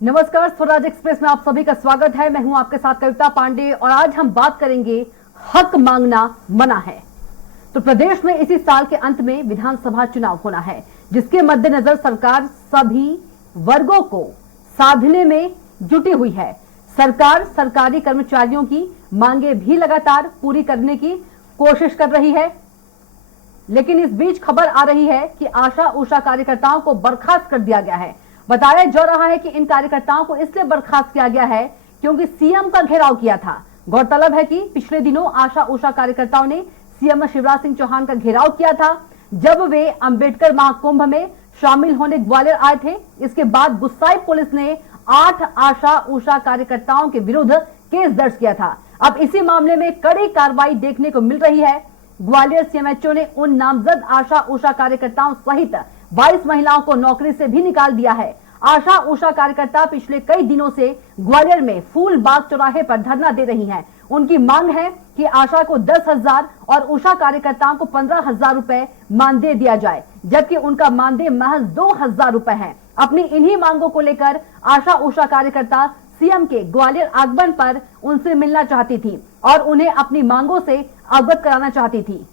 नमस्कार, स्वराज एक्सप्रेस में आप सभी का स्वागत है। मैं हूं आपके साथ कविता पांडे और आज हम बात करेंगे हक मांगना मना है। तो प्रदेश में इसी साल के अंत में विधानसभा चुनाव होना है, जिसके मद्देनजर सरकार सभी वर्गों को साधने में जुटी हुई है। सरकार सरकारी कर्मचारियों की मांगे भी लगातार पूरी करने की कोशिश कर रही है, लेकिन इस बीच खबर आ रही है कि आशा उषा कार्यकर्ताओं को बर्खास्त कर दिया गया है। बताया जा रहा है कि इन कार्यकर्ताओं को इसलिए बर्खास्त किया गया है क्योंकि सीएम का घेराव किया था। गौरतलब है कि पिछले दिनों आशा उषा कार्यकर्ताओं ने सीएम शिवराज सिंह चौहान का घेराव किया था जब वे अंबेडकर महाकुंभ में शामिल होने ग्वालियर आए थे। इसके बाद गुस्साई पुलिस ने 8 आशा उषा कार्यकर्ताओं के विरुद्ध केस दर्ज किया था। अब इसी मामले में कड़ी कार्रवाई देखने को मिल रही है। ग्वालियर सीएमएचओ ने उन नामजद आशा उषा कार्यकर्ताओं सहित 22 महिलाओं को नौकरी से भी निकाल दिया है। आशा उषा कार्यकर्ता पिछले कई दिनों से ग्वालियर में फूल बाग चौराहे पर धरना दे रही हैं। उनकी मांग है कि आशा को 10,000 और उषा कार्यकर्ताओं को 15,000 रुपए मानदेय दिया जाए, जबकि उनका मानदेय महज 2,000 रुपए है। अपनी इन्हीं मांगों को लेकर आशा उषा कार्यकर्ता सीएम के ग्वालियर आगमन पर उनसे मिलना चाहती थी और उन्हें अपनी मांगों से अवगत कराना चाहती थी।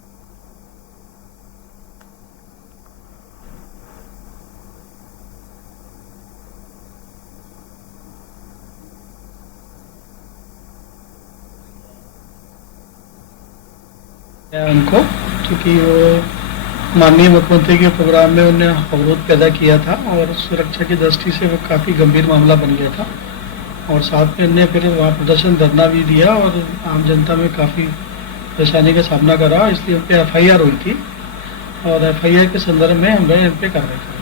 उनको, क्योंकि वो माननीय मुख्यमंत्री के प्रोग्राम में उन्होंने अवरोध पैदा किया था और सुरक्षा की दृष्टि से वो काफ़ी गंभीर मामला बन गया था। और साथ में उन्होंने फिर वहाँ प्रदर्शन धरना भी दिया और आम जनता में काफ़ी परेशानी का सामना करा, इसलिए उन पर FIR हुई थी और FIR के संदर्भ में हमने इन पर कार्रवाई की।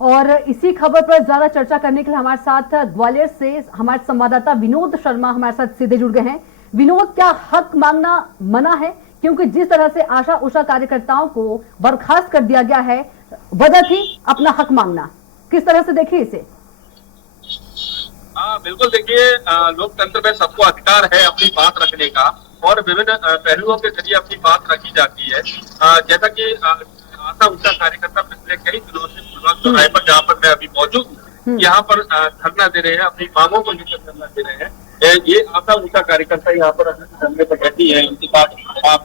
और इसी खबर पर ज्यादा चर्चा करने के लिए हमारे साथ ग्वालियर से हमारे संवाददाता विनोद शर्मा हमारे साथ सीधे जुड़ गए हैं। विनोद, क्या हक मांगना मना है? क्योंकि जिस तरह से आशा उषा कार्यकर्ताओं को बर्खास्त कर दिया गया है, वजह थी अपना हक मांगना। किस तरह से देखिए इसे? बिल्कुल, देखिए, लोकतंत्र में सबको अधिकार है अपनी बात रखने का और विभिन्न पहलुओं के जरिए अपनी बात रखी जाती है। जैसा कि आशा उषा कार्यकर्ता पिछले कई दिनों से फूलबाग चौराहे पर, जहाँ पर मैं अभी मौजूद हूँ, यहाँ पर धरना दे रहे हैं, अपनी मांगों को लेकर धरना दे रहे हैं। ये आशा उषा कार्यकर्ता यहाँ पर धरने पर बैठी है। उनके साथ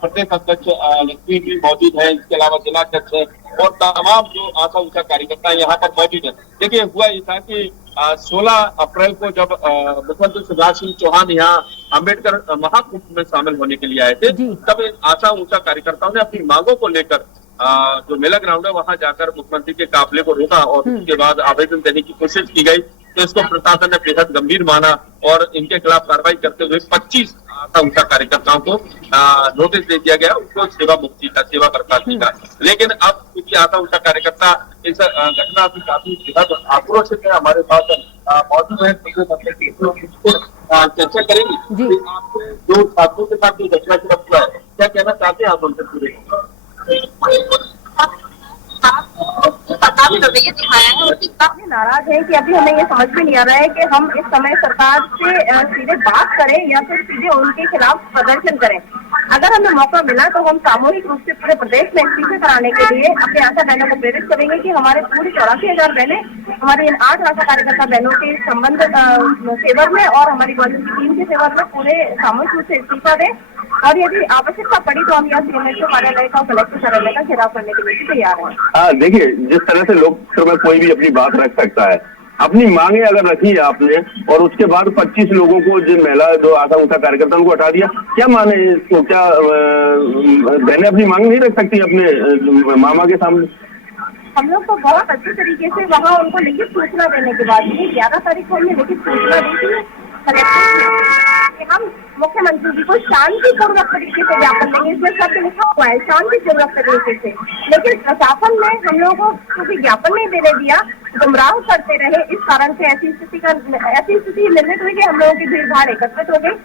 प्रदेश अध्यक्ष लक्ष्मी भी मौजूद है, इसके अलावा जिलाध्यक्ष है और तमाम जो आशा उषा कार्यकर्ता यहाँ पर मौजूद है। देखिए, हुआ ये था कि 16 अप्रैल को जब मुख्यमंत्री शिवराज सिंह चौहान यहाँ अंबेडकर महाकुंभ में शामिल होने के लिए आए थे, तब इन आशा उषा कार्यकर्ताओं ने अपनी मांगों को लेकर जो मेला ग्राउंड है वहां जाकर मुख्यमंत्री के काफिले को रोका और उसके बाद आवेदन देने की कोशिश की गई। तो इसको प्रशासन ने बेहद गंभीर माना और इनके खिलाफ कार्रवाई करते हुए 25 आशा उषा कार्यकर्ताओं को नोटिस दे दिया गया, उनको सेवा मुक्ति का, सेवा बर्खास्ती का। लेकिन अब क्योंकि आशा उषा कार्यकर्ता इस घटना से काफी बेहद आक्रोशित है, हमारे पास मौजूद है, चर्चा करेंगे। आपको जो छात्रों के साथ जो घटना हुआ है, क्या कहना चाहते हैं आप उनसे पूरे? काफी नाराज है कि अभी हमें ये समझ में नहीं आ रहा है कि हम इस समय सरकार से सीधे बात करें या फिर सीधे उनके खिलाफ प्रदर्शन करें। अगर हमें मौका मिला तो हम सामूहिक रूप से पूरे प्रदेश में इस्तीफे कराने के लिए अपने आशा बहनों को प्रेरित करेंगे कि हमारे पूरी 84,000 बहनें हमारी इन 8 आशा कार्यकर्ता बहनों के संबंध फेवर में और हमारी ग्वालियर की टीम के फेवर में पूरे सामूहिक रूप से इस्तीफा दें और यदि आवश्यकता पड़ी तो हम यहाँ सीएमएचओ कार्यालय का, कलेक्टर कार्यालय का घेराव करने के लिए भी तैयार हैं। हाँ, देखिए, जिस तरह से लोकतंत्र में कोई भी अपनी बात रख सकता है, अपनी मांगे अगर रखी है आपने और उसके बाद 25 लोगों को, जो महिला जो आशा उषा कार्यकर्ता उनको हटा दिया, क्या माने इसको? क्या बहनें अपनी मांग नहीं रख सकती अपने मामा के सामने? हम लोग तो बहुत अच्छे तरीके से वहाँ उनको लिखित सूचना देने के बाद 11 तारीख को हमने लिखित सूचना दी थी कलेक्टर, हम मुख्यमंत्री जी को शांतिपूर्वक तरीके से ज्ञापन देंगे। इसमें सब लिखा हुआ है शांतिपूर्वक तरीके से, लेकिन प्रशासन ने हम लोगों को क्योंकि ज्ञापन नहीं देने दिया, गुमराह करते रहे। इस कारण से ऐसी स्थिति निर्मित हुई कि हम लोगों की भीड़ भाड़ एकत्रित हो गई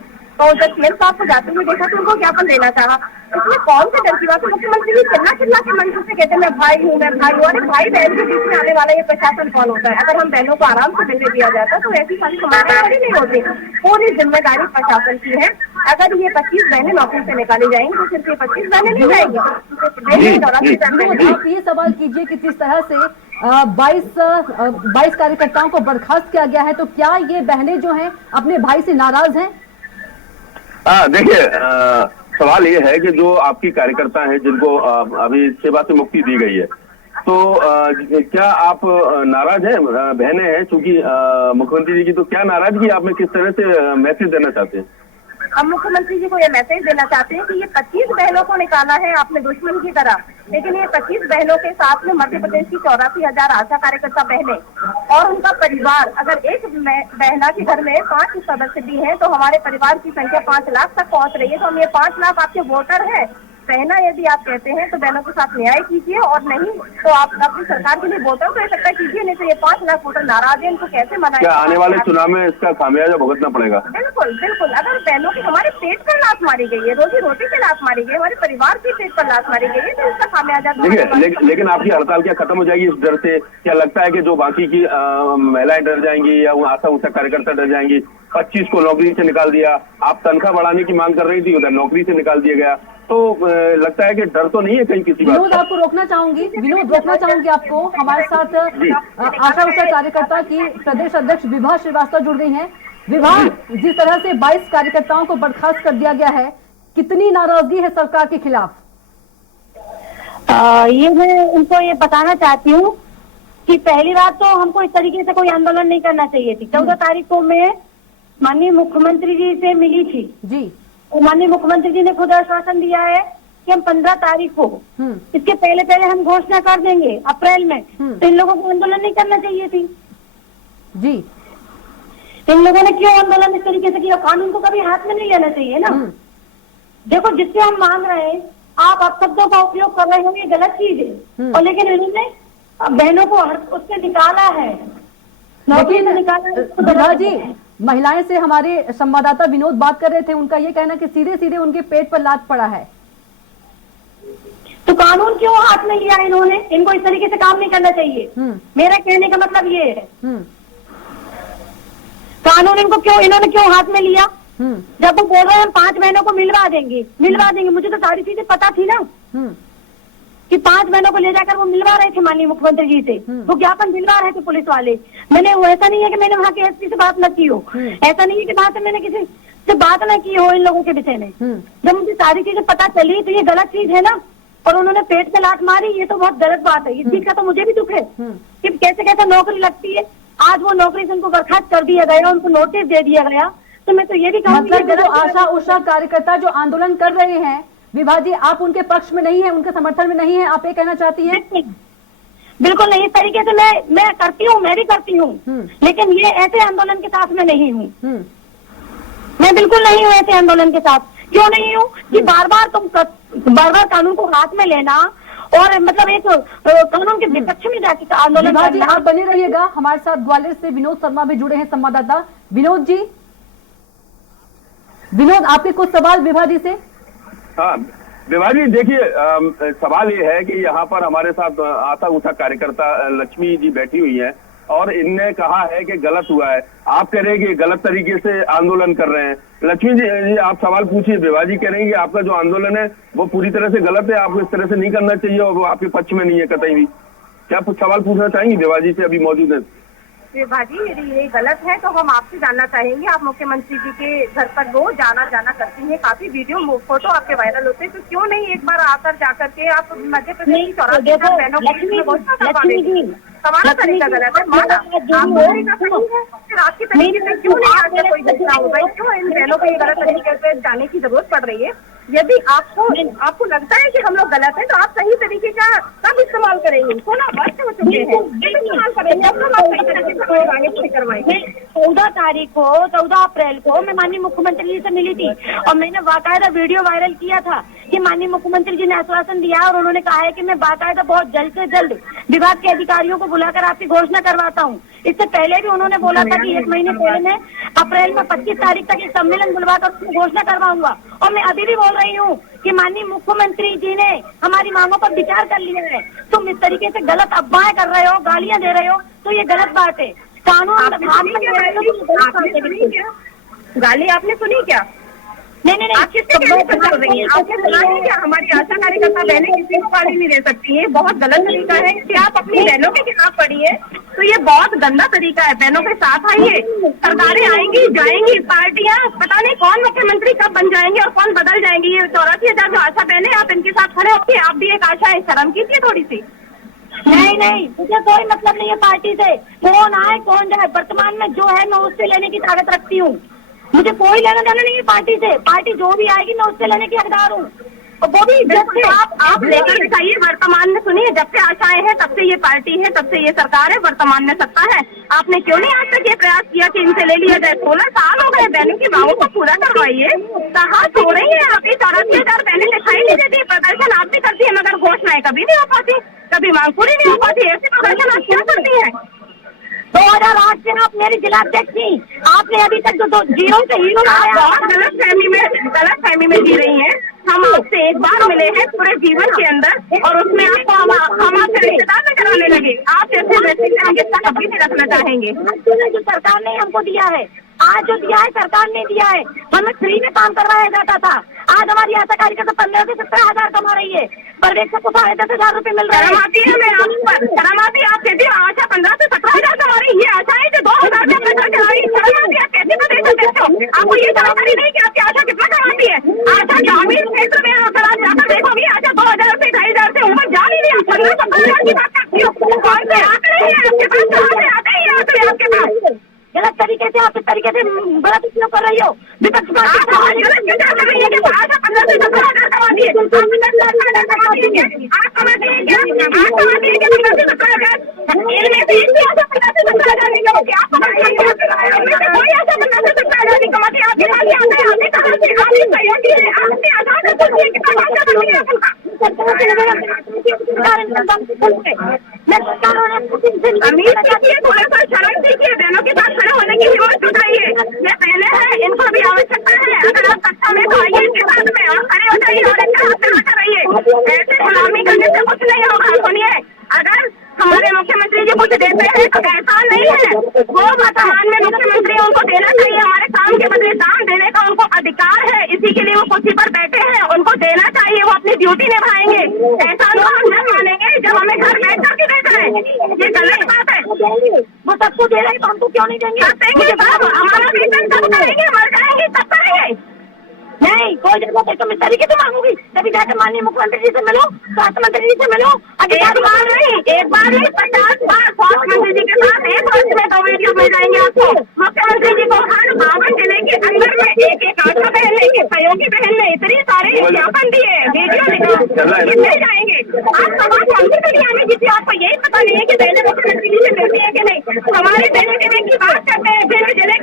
तो जब सीएम साहब को जाते हुए देखा तो उनको ज्ञापन देना चाहा। इसमें कौन सी डर की बात है? मुख्यमंत्री जी चिल्ला के मंच से कहते हैं मैं भाई हूँ, मैं भाई हूँ। अरे भाई बहन के बीच में आने वाला ये प्रशासन कौन होता है? अगर हम बहनों को आराम से मिलने दिया जाता तो ऐसी सारी समस्या खड़ी नहीं होती। पूरी जिम्मेदारी प्रशासन की है। अगर ये 25 बहनें नौकरी से निकाली जाएंगी तो सिर्फ ये 25 बहनें नहीं जाएंगी। आप ये सवाल कीजिए कि जिस तरह से 22 कार्यकर्ताओं को बर्खास्त किया गया है, तो क्या ये बहनें जो हैं अपने भाई से नाराज हैं? देखिए, सवाल ये है कि जो आपकी कार्यकर्ता हैं जिनको अभी सेवा से मुक्ति दी गई है, तो क्या आप नाराज हैं? बहनें हैं चूंकि मुख्यमंत्री जी की, तो क्या नाराजगी आप में किस तरह से मैसेज देना चाहते हैं? हम मुख्यमंत्री जी को ये मैसेज देना चाहते हैं कि ये 25 बहनों को निकाला है आपने दुश्मन की तरह, लेकिन ये 25 बहनों के साथ में मध्य प्रदेश की 84,000 आशा कार्यकर्ता बहनें और उनका परिवार, अगर एक बहना के घर में 5 सदस्य भी हैं तो हमारे परिवार की संख्या 5 लाख तक पहुंच रही है। तो हम ये 5 लाख आपके वोटर हैं, बहना यदि आप कहते हैं तो बहनों के साथ न्याय कीजिए, और नहीं तो आप अपनी सरकार के लिए वोटर को इकट्ठा कीजिए, नहीं तो ये 5 लाख वोटर नाराज है, इनको कैसे मनाएं? क्या आने वाले चुनाव में इसका खामियाजा भुगतना पड़ेगा? बिल्कुल बिल्कुल। अगर बहनों की हमारे पेट पर लात मारी गई है, रोजी रोटी की लात मारी गई है, हमारे परिवार की पेट पर लात मारी गई है, तो इसका खामियाजा देखिए, लेकिन आपकी हड़ताल क्या खत्म हो जाएगी इस डर से? क्या लगता है कि जो बाकी की महिलाएं डर जाएंगी या वो आशा उषा कार्यकर्ता डर जाएंगी? 25 को नौकरी से निकाल दिया, आप तनख्वाह बढ़ाने की मांग कर रही थी, उधर नौकरी से निकाल दिया गया, तो लगता है कि डर तो नहीं है कहीं किसी बात? विनोद, आपको रोकना चाहूंगी आपको। हमारे साथ आशा उषा कार्यकर्ता की प्रदेश अध्यक्ष विभा श्रीवास्तव जुड़ गई हैं। विभा, जिस तरह से 22 कार्यकर्ताओं को बर्खास्त कर दिया गया है, कितनी नाराजगी है सरकार के खिलाफ? ये मैं उनको ये बताना चाहती हूँ कि पहली बात तो हमको इस तरीके से कोई आंदोलन नहीं करना चाहिए थी। 14 तारीख को मैं माननीय मुख्यमंत्री जी से मिली थी जी, तो माननीय मुख्यमंत्री जी ने खुद आश्वासन दिया है कि हम 15 तारीख को, इसके पहले हम घोषणा कर देंगे अप्रैल में। तो इन लोगों को आंदोलन नहीं करना चाहिए थी जी। इन लोगों ने क्यों आंदोलन इस तरीके से किया? कानून को कभी हाथ में नहीं लेना चाहिए ना। देखो, जिससे हम मांग रहे हैं, आप अपशब्दों का उपयोग कर रहे हो, ये गलत चीज है। और लेकिन इन्होंने बहनों को उससे निकाला है, नौकरी से निकाला है। विभा जी, महिलाएं से हमारे संवाददाता विनोद बात कर रहे थे, उनका ये कहना कि सीधे सीधे उनके पेट पर लात पड़ा है। तो कानून क्यों हाथ में लिया इन्होंने? इनको इस तरीके से काम नहीं करना चाहिए। मेरा कहने का मतलब ये है, कानून इन्होंने क्यों हाथ में लिया? जब वो बोल रहे हैं हम 5 बहनों को मिलवा देंगे। मुझे तो सारी चीजें पता थी ना कि 5 बहनों को ले जाकर वो मिलवा रहे थे माननीय मुख्यमंत्री जी से, वो ज्ञापन दिलवा रहे थे पुलिस वाले। मैंने वो, ऐसा नहीं है कि मैंने वहाँ के एसपी से बात न की हो, ऐसा नहीं है कि वहाँ से मैंने किसी से बात न की हो इन लोगों के विषय में। जब मुझे सारी चीजें पता चली तो ये गलत चीज है ना। और उन्होंने पेट पे लात मारी, ये तो बहुत गलत बात है। इस चीज का तो मुझे भी दुख है कि कैसे कैसे नौकरी लगती है। आज वो नौकरी से उनको बर्खास्त कर दिया गया, उनको नोटिस दे दिया गया। तो मैं तो ये भी कहूँगी, मतलब जो आशा उषा कार्यकर्ता जो आंदोलन कर रहे हैं, विभा जी, आप उनके पक्ष में नहीं है, उनके समर्थन में नहीं है, आप ये कहना चाहती हैं? बिल्कुल नहीं। इस तरीके से मैं करती हूँ, मैं भी करती हूँ, लेकिन ये ऐसे आंदोलन के साथ में नहीं हूँ। मैं बिल्कुल नहीं हूँ ऐसे आंदोलन के साथ। क्यों नहीं हूँ? कि बार बार कानून को हाथ में लेना और मतलब एक कानून के विपक्ष में जाकर आंदोलन करना। आप बने रहिएगा, हमारे साथ ग्वालियर से विनोद शर्मा भी जुड़े हैं संवाददाता। विनोद जी, आपके कुछ सवाल विभा जी से? हाँ विभा जी, देखिए, सवाल ये है कि यहाँ पर हमारे साथ आशा उषा कार्यकर्ता लक्ष्मी जी बैठी हुई हैं और इनने कहा है कि गलत हुआ है। आप कह रहे हैं कि गलत तरीके से आंदोलन कर रहे हैं। लक्ष्मी जी, आप सवाल पूछिए। विभा जी कह रहे हैं कि आपका जो आंदोलन है वो पूरी तरह से गलत है, आपको इस तरह से नहीं करना चाहिए और वो आपके पक्ष में नहीं है कतई भी। क्या आप सवाल पूछना चाहेंगी विभा जी से? अभी मौजूद है विभा जी, यदि ये गलत है तो हम आपसे जानना चाहेंगे। आप मुख्यमंत्री जी के घर पर रोज जाना करती हैं, काफी वीडियो फोटो आपके वायरल होते हैं, तो क्यों नहीं एक बार आकर जाकर के आप मध्य प्रदेश की 84 बहनों को सवाल तरीका गलत है। माना फिर आपकी तरीके से क्यों नहीं आगे कोई घटना हो गई? क्यों इन बहनों को ये गलत तरीके से जाने की जरूरत पड़ रही है? यदि आपको लगता है कि हम लोग गलत हैं तो आप सही तरीके का कब इस्तेमाल करेंगे? 16 वर्ष हो चुके हैं, इस्तेमाल करेंगे, अब हम सही तरीके से करवाएंगे। 14 अप्रैल को मैं माननीय मुख्यमंत्री जी से मिली थी और मैंने बाकायदा वीडियो वायरल किया था कि माननीय मुख्यमंत्री जी ने आश्वासन दिया और उन्होंने कहा है कि मैं बाकायदा बहुत जल्द से जल्द विभाग के अधिकारियों को बुलाकर आपकी घोषणा करवाता हूँ। इससे पहले भी उन्होंने बोला था कि 1 महीने पहले मैं अप्रैल में 25 तारीख तक एक सम्मेलन बुलवाकर उसकी घोषणा करवाऊंगा। और मैं अभी भी बोल रही हूँ कि माननीय मुख्यमंत्री जी ने हमारी मांगों पर विचार कर लिया है। तुम इस तरीके से गलत अफवाहें कर रहे हो, गालियां दे रहे हो, तो ये गलत बात है। कानून गाली आपने सुनी क्या? नहीं, आप किससे कर रही हैं? आपने सुना है क्या? हमारी आशा कार्यकर्ता बहनें किसी को गाली नहीं दे सकती है। बहुत गलत तरीका है कि आप अपनी बहनों के खिलाफ पढ़िए, तो ये बहुत गंदा तरीका है। बहनों के साथ आइए, सरकारें आएंगी जाएंगी, पार्टियां पता नहीं कौन मुख्यमंत्री कब बन जाएंगे और कौन बदल जाएंगी। ये 84,000 जो आशा बहनें, आप इनके साथ खड़े होकर आप भी एक आशा है, शर्म कीजिए थोड़ी सी। नहीं, मुझे कोई मतलब नहीं है पार्टी से। कौन आए कौन जाए, वर्तमान में जो है मैं उससे लेने की ताकत रखती हूँ। मुझे कोई लेना देना नहीं है पार्टी से। पार्टी जो भी आएगी मैं उससे लेने की हकदार हूँ। और वो भी जब से आप लेकर दिखाइए। वर्तमान में सुनिए, जब से आशाएं हैं तब से ये पार्टी है, तब से ये सरकार है, वर्तमान में सत्ता है। आपने क्यों नहीं आज तक ये प्रयास किया कि इनसे ले लिया जाए? 16 साल हो गए, बहनों की मांगों को पूरा करवाइए। कहाँ सो रही है आप? 84,000 बहनें दिखाई नहीं देती। प्रदर्शन आप भी करती है मगर घोषणाएं कभी नहीं हो पाती, कभी मांग पूरी नहीं हो पाती। ऐसे प्रदर्शन आप क्या करती है? 2008 से आप मेरी जिलाध्यक्ष थी। आपने अभी तक जो 0 से हीरो बहुत गलत फहमी में जी रही हैं। हम आपसे एक बार मिले हैं पूरे जीवन के अंदर और उसमें आपको हम आपसे रिश्तेदार नजर आने लगे। आप जैसे व्यक्ति से हम कितना कभी नहीं रखना चाहेंगे। जो सरकार ने हमको दिया है, आज जो दिया है सरकार ने दिया है, हमें फ्री में काम करवाया जाता था। आज हमारी आशा कार्यकर्ता 15 से 17,000 कमा रही है, पर एक को 10,500 रुपए मिल रहा है। शर्म आती है आप कहती हो आशा 15 से 17,000 कमा रही है। आशा है जो 2,000 का पैसा चला रही है। शर्म आती है, आप कैसे प्रदेश देते हो? आपको ये जानकारी नहीं कि आपकी आशा कितना कमाती है? आशा ग्रामीण क्षेत्र में अगर आप जाकर देखोगी, आशा 2,000 से 2,500 से ऊपर जा नहीं रही। आप 15,000 की बात करती हो। कौन से आंकड़े हैं आपके पास? कहाँ से आते हैं आंकड़े आपके पास? गलत तरीके से आप इस तरीके से गलत उपयोग कर रही हो। विपक्ष गलत क्या कर रही है कि आशा 15 से 17,000 कमाती है? आप 15,000 कमाती है? आप कमाती है क्या? आप कमाती है क्या 15 से 17,000? इनमें से एक भी आशा 15 से 17,000 नहीं कमाती। आप कमाती है? इनमें से कोई आशा 15 से 17,000 नहीं कमाती। आपके पास ये आता है, आपने कहा से आप एक सहयोगी है, आपने आधार से पूछिए कितना खर्चा करती है आपका? अमीर कीजिए, थोड़ा सा शर्म कीजिए, बहनों के साथ खड़े होने की हिम्मत उठाइए। ये पहले है, इनको भी आवश्यकता है। अगर आप कक्षा में तो आइए इनके साथ में और खड़े हो जाइए और इनके हाथ में हाथ रहिए। ऐसे गुलामी करने से कुछ नहीं होगा। सुनिए, अगर हमारे मुख्यमंत्री जी कुछ देते हैं तो एहसान नहीं है, वो वर्तमान में मुख्यमंत्री उनको देना चाहिए। हमारे काम के बदले दाम देने का उनको अधिकार है, इसी के लिए वो कुर्सी पर बैठे हैं, उनको देना चाहिए। वो अपनी ड्यूटी निभाएंगे। एहसान तो हम न मानेंगे जब हमें घर बैठ करके दे रहे हैं। ये गलत बात है। वो सबको दे रहे हैं तो हमको क्यों नहीं देंगे? हमारा वेतन कब करेंगे? मर जाएंगे तब करेंगे। नहीं, कोई जरूरत है तो मैं तरीके से मांगूंगी। कभी जाकर माननीय मुख्यमंत्री जी से मिलो, स्वास्थ्य मंत्री जी से मिलो। एक बार नहीं 50 बार स्वास्थ्य मंत्री जी के साथ एक वर्ष में 2 वीडियो मिल जाएंगे आपको। मुख्यमंत्री जी को हर 52 जिले के अंदर में एक आशा बहन ने, सहयोगी बहन ने इतनी सारे ज्ञापन दिए, वीडियो मिल जाएंगे। आप समाज मंत्री को नहीं आने दीजिए। आपको यही पता नहीं है कि बहने मुख्यमंत्री जी से मिलती है कि नहीं। हमारे बहने की बात करते हैं भिंड जिले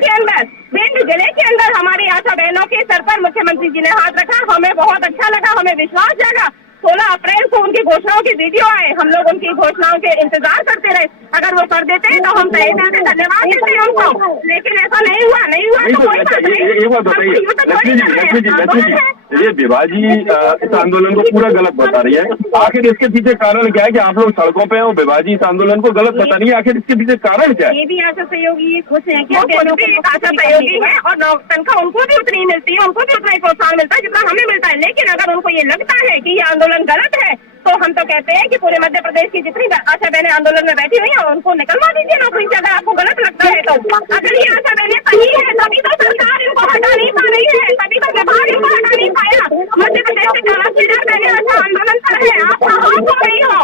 के अंदर हमारी आशा बहनों के सर पर मुख्यमंत्री जी ने हाथ रखा। हमें बहुत अच्छा लगा, हमें विश्वास जागा। 16 अप्रैल को उनकी घोषणाओं की वीडियो आए, हम लोग उनकी घोषणाओं के इंतजार करते रहे। अगर वो कर देते तो हम तहे दिल से धन्यवाद देते हैं उनको, लेकिन ऐसा नहीं हुआ तो कोई बात नहीं। ये बात बताइए लक्ष्मी जी, ये विभाजी इस आंदोलन को पूरा गलत बता रही है। आखिर इसके पीछे कारण क्या है कि आप लोग सड़कों पे हो? विभाजी इस आंदोलन को गलत बता रही है, आखिर इसके पीछे कारण क्या है? ये भी आशा सहयोगी खुश है कि आशा सहयोगी है और तनख्वाह उनको भी उतनी मिलती है, उनको भी उतना ही प्रोत्साहन मिलता है जितना हमें मिलता है। लेकिन अगर उनको ये लगता है कि ये आंदोलन गलत है तो हम तो कहते हैं कि पूरे मध्य प्रदेश की जितनी आशा बहनें आंदोलन में बैठी हुई हैं उनको निकलवा दीजिए नौकरी से, अगर आपको गलत लगता है तो। अगर ये आशा बहनें सही है तभी तो सरकार इनको हटा नहीं पा रही है, तभी तो विभाग इनको हटा नहीं पाया। मध्य प्रदेश से 84,000 बहनें अच्छा आंदोलन कर रहे हैं, आप कहाँ हो रही हो?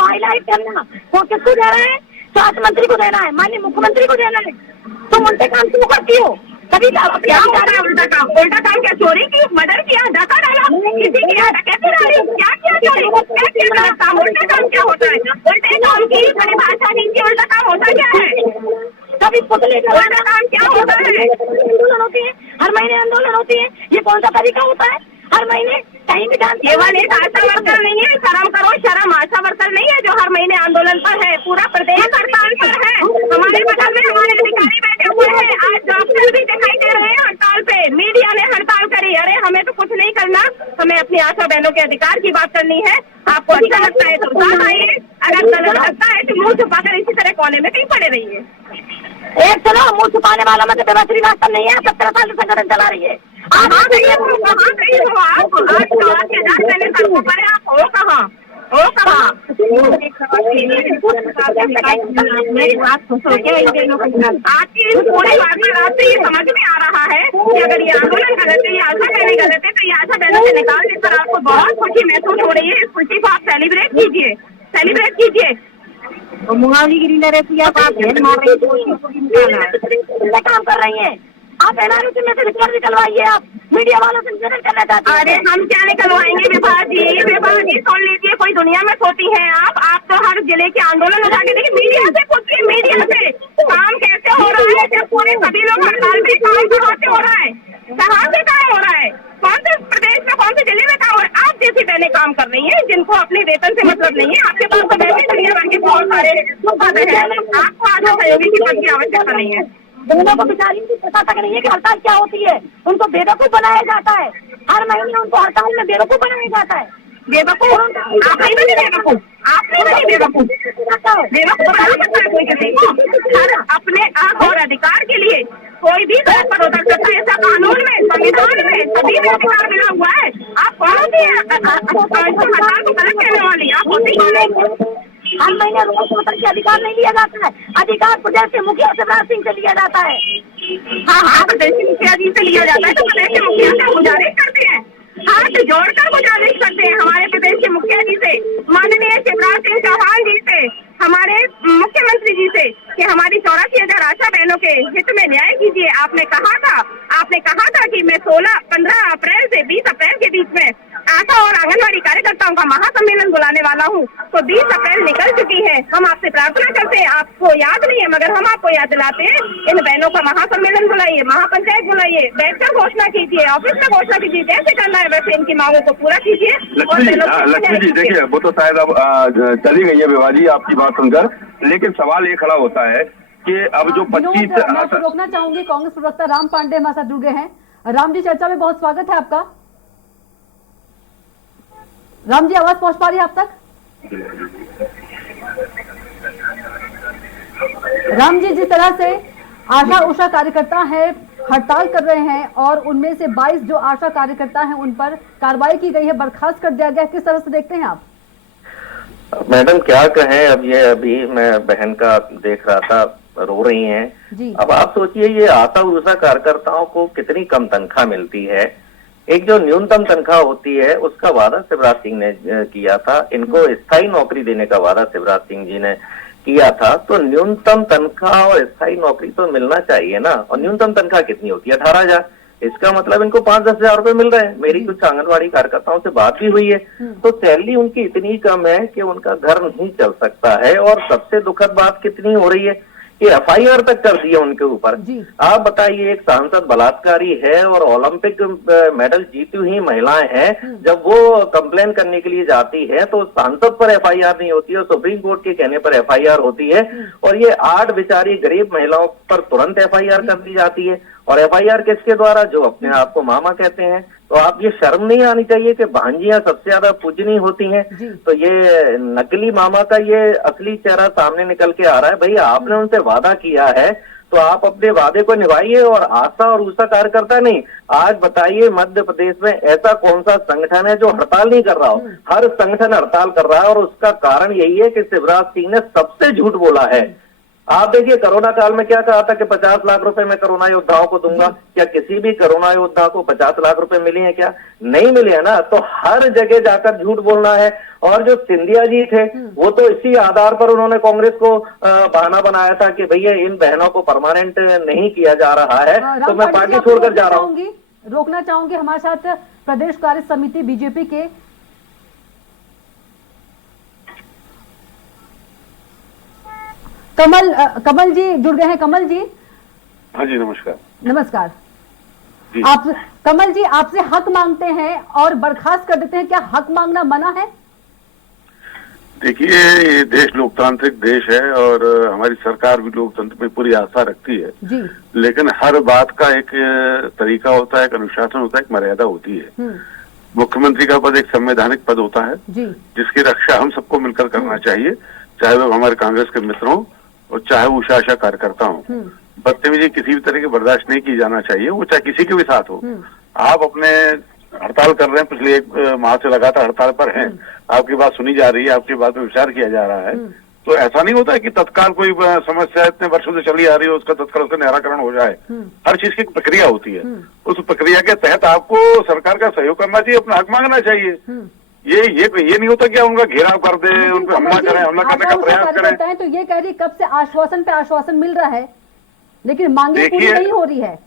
हाईलाइट करना वो किसको दे रहे हैं? स्वास्थ्य मंत्री को देना है, माननीय मुख्यमंत्री को देना है। तुम उल्टे काम क्यों करती हो? कभी क्या होता है उल्टा काम? उल्टा काम क्या? चोरी की, मर्डर किया, डाका डाला, किसी की डकैती डाली, क्या किया? चोरी क्या किया? गलत काम। उल्टा काम क्या होता है? उल्टे काम की परिभाषा नीति उल्टा काम होता क्या है? कभी पुतले का उल्टा काम क्या होता है? आंदोलन होती है, हर महीने आंदोलन होती है, ये कौन सा तरीका होता है? हर महीने कहीं भी डांस केवल एक आशा वर्कर नहीं है, शर्म करो शर्म, आशा वर्कर नहीं है जो हर महीने आंदोलन पर है, पूरा प्रदेश हड़ताल पर है। हमारे बगल में हमारे अधिकारी बैठे हुए हैं, आज डॉक्टर भी दिखाई दे रहे हैं हड़ताल पे, मीडिया ने हड़ताल करी। अरे हमें तो कुछ नहीं करना, हमें अपनी आशा बहनों के अधिकार की बात करनी है। आपको अच्छा लगता है तो साथ आइए, अगर गलत लगता है तो मुंह छुपाकर इसी तरह कोने में कहीं पड़े रहिए। एक चलो मुंह छुपाने वाला में तो श्रीवास्तव नहीं है, 17 साल से संगठन चला रही है। कहाँ गई हो आप? आज 84,000 मैंने सबको पढ़े, आप हो कहाँ? हो कहाँ? मेरी बात सुनो, आपकी इस पूरी वार्तालाप से ये समझ में आ रहा है कि अगर ये आंदोलन गलत है, ये आशा बहने गलत है, तो ये आशा बहनों से निकाल दें। पर आपको बहुत खुशी महसूस हो रही है, इस खुशी को आप सेलिब्रेट कीजिए, सेलिब्रेट कीजिए। मुहावरी ने रहती है, आप काम कर रही है, आप एनआरसी में से रिश्वत निकलवाइए, आप मीडिया वालों से निवेदन करना चाहते हैं। अरे हम क्या निकलवाएंगे विभा जी, सुन लीजिए, कोई दुनिया में सोती हैं आप तो हर जिले के आंदोलन उठा के देखिए, मीडिया से पूछिए, मीडिया से काम कैसे हो रहा है, जब पूरे सभी लोग हड़ताल में, काम कहाँ से हो रहा है, कहाँ से काम हो रहा है, कौन से प्रदेश में, कौन से जिले में काम हो रहा है। आप जैसी बहनें काम कर रही हैं, जिनको अपने वेतन से मतलब नहीं है, आपके पास तो वैसे दुनिया भर के बहुत सारे पद हैं, आपको आशा सहयोगी की पद की आवश्यकता नहीं है। दोनों को बेचारी को पता तक नहीं है कि हड़ताल क्या होती है, उनको बेवकूफ बनाया जाता है, हर महीने उनको हड़ताल में बेवकूफ बनाया जाता है। बेवकूफ आप नहीं बने, बेवकूफ आप नहीं बने, बेवकूफ बेवकूफ बना सकता है कोई किसी को। हर अपने हक और अधिकार के लिए कोई भी सड़क पर उतर सकता है, ऐसा कानून में, संविधान में सभी में अधिकार मिला हुआ है। आप कौन होती है हड़ताल को गलत कहने वाली, आप होती कौन है? हर महीने रोज वोटर के अधिकार नहीं लिया जाता है, अधिकार प्रदेश के मुखिया शिवराज सिंह से लिया जाता है। हाँ, प्रदेश के मुखिया जी से लिया जाता है, तो प्रदेश के मुखिया से गुजारिश करते हैं, हाथ जोड़कर गुजारिश करते हैं हमारे प्रदेश के मुखिया जी से, माननीय शिवराज सिंह चौहान जी से, हमारे मुख्यमंत्री जी से कि हमारी 84,000 आशा बहनों के हित में न्याय कीजिए। आपने कहा था कि मैं 15 अप्रैल से 20 अप्रैल के बीच में आशा और आंगनबाड़ी कार्यकर्ताओं का महासम्मेलन बुलाने वाला हूँ, तो 20 अप्रैल निकल चुकी है। हम आपसे प्रार्थना करते हैं, आपको याद नहीं है मगर हम आपको याद दिलाते हैं, इन बहनों का महासम्मेलन बुलाइए, महापंचायत बुलाइए, बैठकर घोषणा कीजिए, ऑफिस में घोषणा कीजिए, जैसे करना है वैसे इनकी मांगों को पूरा कीजिए। लक्ष्मी जी देखिए, वो तो शायद अब चली गई है विभा जी आपकी बात सुनकर, लेकिन सवाल ये खड़ा होता है कि अब जो 25 मैं आपको रोकना चाहूंगी, कांग्रेस प्रवक्ता राम पांडे हमारे साथ जुड़ गए हैं। राम जी, चर्चा में बहुत स्वागत है आपका। राम जी, आवाज पहुंच पा रही है आप तक? राम जी, जिस तरह से आशा उषा कार्यकर्ता है हड़ताल कर रहे हैं और उनमें से 22 जो आशा कार्यकर्ता हैं उन पर कार्रवाई की गई है, बर्खास्त कर दिया गया, किस तरह से देखते हैं आप? मैडम क्या कहें, अब ये अभी मैं बहन का देख रहा था, रो रही हैं। अब आप सोचिए, ये आशा उषा कार्यकर्ताओं को कितनी कम तनख्वाह मिलती है। एक जो न्यूनतम तनख्वाह होती है उसका वादा शिवराज सिंह ने किया था, इनको स्थायी नौकरी देने का वादा शिवराज सिंह जी ने किया था, तो न्यूनतम तनख्वाह और स्थायी नौकरी तो मिलना चाहिए ना। और न्यूनतम तनख्वाह कितनी होती है? 18,000। इसका मतलब इनको 5-10 हजार रुपए मिल रहे हैं। मेरी कुछ आंगनबाड़ी कार्यकर्ताओं से बात भी हुई है, तो सैलरी उनकी इतनी कम है कि उनका घर नहीं चल सकता है। और सबसे दुखद बात कितनी हो रही है कि एफआईआर तक कर दिया उनके ऊपर। आप बताइए, एक सांसद बलात्कारी है और ओलंपिक मेडल जीती हुई महिलाएं हैं, जब वो कंप्लेन करने के लिए जाती है तो सांसद पर एफआईआर नहीं होती है, सुप्रीम कोर्ट के कहने पर एफआईआर होती है। और ये 8 बेचारी गरीब महिलाओं पर तुरंत एफआईआर कर दी जाती है। और एफआईआर किसके द्वारा? जो अपने आप को मामा कहते हैं। तो आप ये शर्म नहीं आनी चाहिए कि भांजियां सबसे ज्यादा पूजनी होती हैं। तो ये नकली मामा का ये असली चेहरा सामने निकल के आ रहा है। भैया, आपने उनसे वादा किया है तो आप अपने वादे को निभाइए। और आशा और उषा कार्यकर्ता नहीं, आज बताइए मध्य प्रदेश में ऐसा कौन सा संगठन है जो हड़ताल नहीं कर रहा हो? हर संगठन हड़ताल कर रहा है और उसका कारण यही है कि शिवराज सिंह ने सबसे झूठ बोला है। आप देखिए, कोरोना काल में क्या कहा था कि 50 लाख रुपए मैं कोरोना योद्धाओं को दूंगा। क्या किसी भी कोरोना योद्धा को 50 लाख रुपए मिले हैं? क्या नहीं मिले हैं ना। तो हर जगह जाकर झूठ बोलना है। और जो सिंधिया जी थे, वो तो इसी आधार पर उन्होंने कांग्रेस को बहाना बनाया था कि भैया इन बहनों को परमानेंट नहीं किया जा रहा है, तो मैं पार्टी छोड़कर जा रहा हूँ। रोकना चाहूंगी, हमारे साथ प्रदेश कार्य समिति बीजेपी के कमल जी जुड़ गए हैं। कमल जी, हाँ जी, नमस्कार। नमस्कार। आप कमल जी आपसे हक मांगते हैं और बर्खास्त कर देते हैं, क्या हक मांगना मना है? देखिए, ये देश लोकतांत्रिक देश है और हमारी सरकार भी लोकतंत्र में पूरी आस्था रखती है जी। लेकिन हर बात का एक तरीका होता है, एक अनुशासन होता है, एक मर्यादा होती है। मुख्यमंत्री का पद एक संवैधानिक पद होता है जी। जिसकी रक्षा हम सबको मिलकर करना चाहिए, चाहे वो हमारे कांग्रेस के मित्र हों और चाहे वो उषा कार्यकर्ता हों। बदतमीजी किसी भी तरह की बर्दाश्त नहीं की जाना चाहिए, वो चाहे किसी के भी साथ हो। आप अपने हड़ताल कर रहे हैं, पिछले 1 माह से लगातार हड़ताल पर हैं, आपकी बात सुनी जा रही है, आपकी बात पर विचार किया जा रहा है, तो ऐसा नहीं होता है कि तत्काल कोई समस्या इतने वर्षों से चली आ रही है उसका तत्काल उसका निराकरण हो जाए। हर चीज की एक प्रक्रिया होती है, उस प्रक्रिया के तहत आपको सरकार का सहयोग करना चाहिए, अपना हक मांगना चाहिए। ये नहीं होता कि उनका घेराव कर दे, उन पर हमला करें, हमला करने का प्रयास करें। तो ये कह रही कब से आश्वासन पे आश्वासन मिल रहा है लेकिन मांगे पूरी नहीं हो रही है।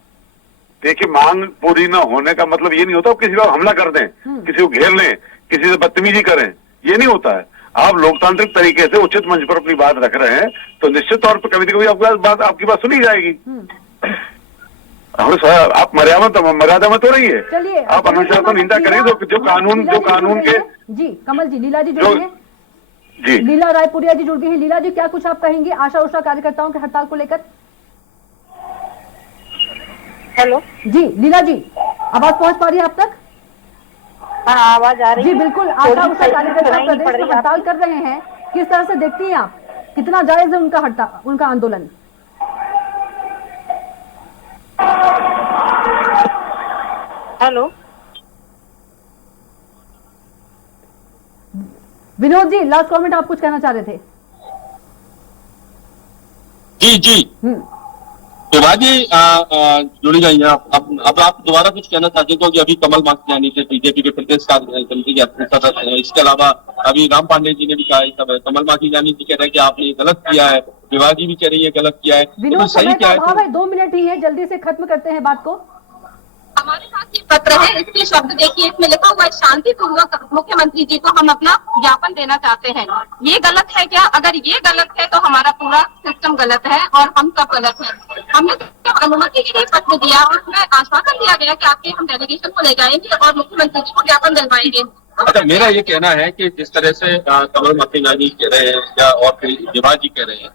देखिए, मांग पूरी न होने का मतलब ये नहीं होता किसी को हमला कर दें, किसी को घेर लें, किसी से बदतमीजी करें, ये नहीं होता है। आप लोकतांत्रिक तरीके से उचित मंच पर अपनी बात रख रहे हैं तो निश्चित तौर पर कभी कभी आपकी बात सुनी जाएगी। आप मर्यादा में तो रही है, चलिए आप अनुशासन निंदा करें तो जो कानून के जी। कमल जी, लीला जी जुड़ गई हैं जी, लीला रायपुरिया जी जुड़ गई हैं। लीला जी, क्या कुछ आप कहेंगे आशा उषा कार्यकर्ताओं के हड़ताल को लेकर? हेलो जी लीला जी, आवाज पहुंच पा रही है आप तक? हाँ, आवाज आ रही है जी बिल्कुल। आशा उषा कार्यकर्ता प्रदेश में हड़ताल कर रहे हैं, किस तरह से देखती हैं आप, कितना जायज है उनका हड़ताल, उनका आंदोलन? Hello Vinod ji, last comment आप कुछ कहना चाह रहे थे? जी विभा जी जुड़ी गई हैं। अब आप दोबारा कुछ कहना चाहते हो कि अभी कमल माखिजानी थे बीजेपी के प्रदेश समिति के सदस्य हैं, इसके अलावा अभी राम पांडे जी ने भी कहा, कमल माखिजानी जी कह रहे हैं कि आपने गलत किया है, विभा जी भी कह रही है गलत किया है। विनोद, सही क्या है? 2 मिनट ही है, जल्दी से खत्म करते हैं बात को। हमारे पास ये पत्र है, इसके शब्द देखिए, इसमें लिखा हुआ है शांतिपूर्वक मुख्यमंत्री जी को हम अपना ज्ञापन देना चाहते हैं। ये गलत है क्या? अगर ये गलत है तो हमारा पूरा सिस्टम गलत है और हम सब गलत हैं। हमने अनुमति के लिए पत्र दिया और उसमें आश्वासन दिया गया कि आपके हम डेलीगेशन को ले जाएंगे और मुख्यमंत्री जी को ज्ञापन दिलवाएंगे। अच्छा, मेरा ये कहना है कि जिस तरह से कमल माखिजानी कह रहे हैं या और फिर विभा जी कह रहे हैं,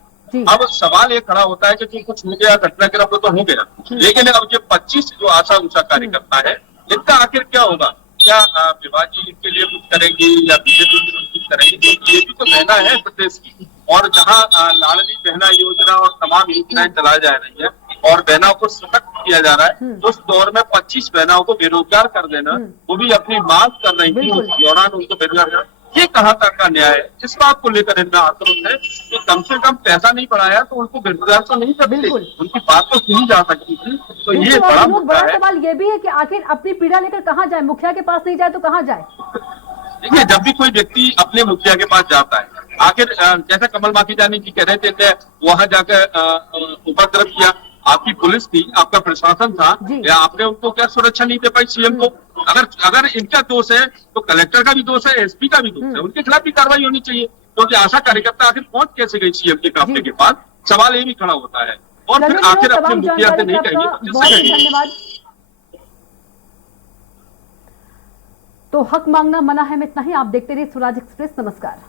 अब सवाल ये खड़ा होता है कि कुछ हो गया, घटनाक्रम तो हो गया, लेकिन अब ये 25 जो आशा उषा कार्यकर्ता है, इनका आखिर क्या होगा? क्या विभा जी इनके लिए कुछ करेंगी या बीजेपी के लिए कुछ करेंगी? तो ये भी तो बहना है प्रदेश की, और जहाँ लाडली बहना योजना और तमाम योजनाएं चलाई जा रही है और बहनाओं को सशक्त किया जा रहा है, उस दौर में 25 बहनाओं को बेरोजगार कर देना, वो भी अपनी मांग कर रही थी, उस दौरान उनको बेरोजगार, ये कहाँ तक का न्याय है? इस बात को लेकर इनका आक्रोश है कि कम से कम पैसा नहीं बढ़ाया तो उनको बेरोजगार तो नहीं करते, उनकी बात तो सुनी जा सकती थी। तो ये बड़ा सवाल ये भी है कि आखिर अपनी पीड़ा लेकर कहाँ जाए? मुखिया के पास नहीं जाए तो कहाँ जाए? देखिए, जब भी कोई व्यक्ति अपने मुखिया के पास जाता है, आखिर जैसा कमल माखिजानी जी कह रहे थे, वहां जाकर उपद्रव किया, आपकी पुलिस थी, आपका प्रशासन था, या आपने उनको क्या सुरक्षा नहीं दे पाई सीएम को? अगर इनका दोष है तो कलेक्टर का भी दोष है, एसपी का भी दोष है, उनके खिलाफ भी कार्रवाई होनी चाहिए, क्योंकि आशा कार्यकर्ता आखिर पहुंच कैसे गई सीएम के काफले के पास? सवाल ये भी खड़ा होता है। और फिर आखिर अपने मुखिया से नहीं कहेंगे तो किससे कहेंगे? धन्यवाद। तो हक मांगना मना है में इतना ही। आप देखते रहिए स्वराज एक्सप्रेस। नमस्कार।